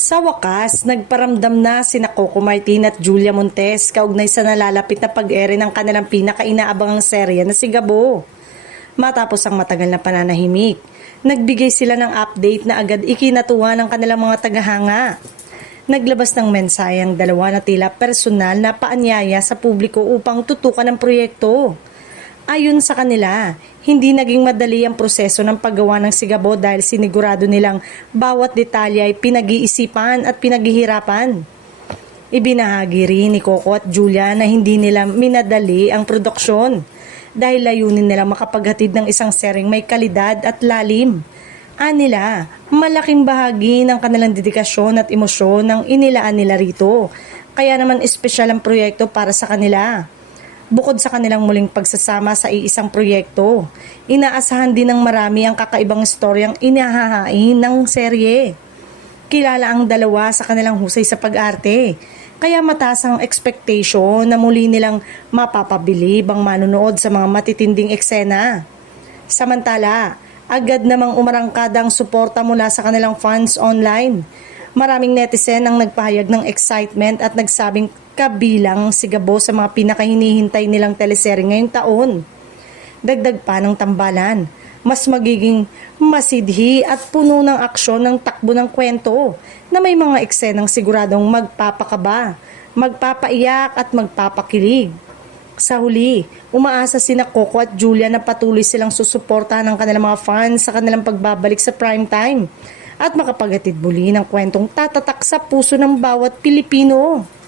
Sa wakas, nagparamdam na sina Coco Martin at Julia Montes kaugnay sa nalalapit na pag-ere ng kanilang pinaka-inaabangang serye na si Gabo. Matapos ang matagal na pananahimik, nagbigay sila ng update na agad ikinatuwa ng kanilang mga tagahanga. Naglabas ng mensahe ang dalawa na tila personal na paanyaya sa publiko upang tutukan ang proyekto. Ayon sa kanila, hindi naging madali ang proseso ng paggawa ng Sigabo dahil sinigurado nilang bawat detalye ay pinag-iisipan at pinaghihirapan. Ibinahagi rin ni Coco at Julia na hindi nila minadali ang produksyon dahil layunin nila makapaghatid ng isang seryeng may kalidad at lalim. Anila, malaking bahagi ng kanilang dedikasyon at emosyon ang inilaan nila rito. Kaya naman espesyal ang proyekto para sa kanila. Bukod sa kanilang muling pagsasama sa iisang proyekto, inaasahan din ng marami ang kakaibang istoryang inahahain ng serye. Kilala ang dalawa sa kanilang husay sa pag-arte, kaya mataas ang expectation na muli nilang mapapabilib ang manonood sa mga matitinding eksena. Samantala, agad namang umarangkada ang suporta mula sa kanilang fans online. Maraming netizen ang nagpahayag ng excitement at nagsabing kabilang si Gabo sa mga pinakahinihintay nilang teleserye ngayong taon. Dagdag pa ng tambalan, mas magiging masidhi at puno ng aksyon ng takbo ng kwento na may mga eksenang siguradong magpapakaba, magpapaiyak at magpapakilig. Sa huli, umaasa sina Coco at Julia na patuloy silang susuportahan ng kanilang mga fans sa kanilang pagbabalik sa primetime at makapaghatid muli ng kwentong tatatak sa puso ng bawat Pilipino.